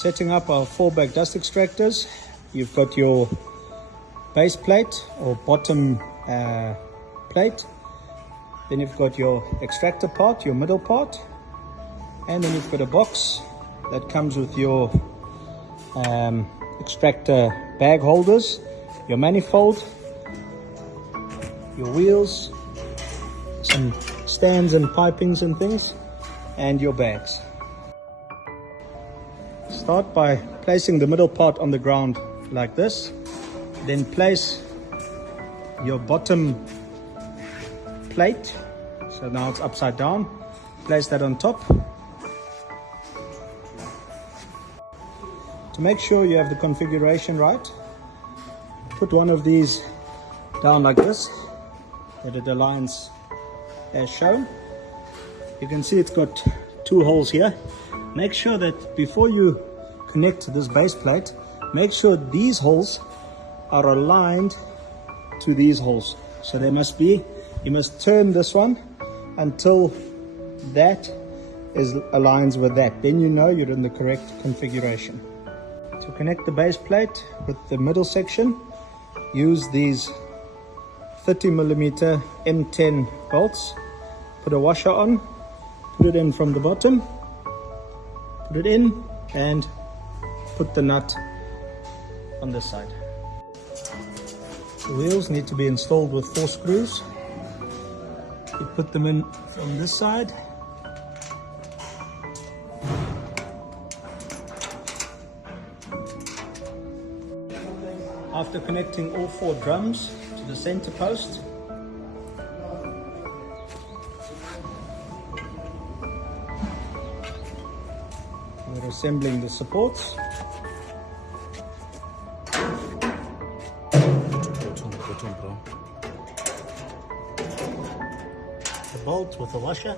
Setting up our fallback dust extractors, you've got your base plate or bottom plate, then you've got your extractor part, your middle part, and then you've got a box that comes with your extractor bag holders, your manifold, your wheels, some stands and pipings and things, and your bags. Start by placing the middle part on the ground like this, then place your bottom plate, so now it's upside down, place that on top. To make sure you have the configuration right, put one of these down like this, that it aligns as shown. You can see it's got 2 holes here. Make sure that before you connect this base plate, make sure these holes are aligned to these holes. So they must be, you must turn this one until that aligns with that. Then you know you're in the correct configuration. To connect the base plate with the middle section, use these 30mm M10 bolts. Put a washer on, put it in from the bottom, put it in, and put the nut on this side. The wheels need to be installed with 4 screws. You put them in from this side. After connecting all 4 drums to the center post, we're assembling the supports. The bolt with the washer.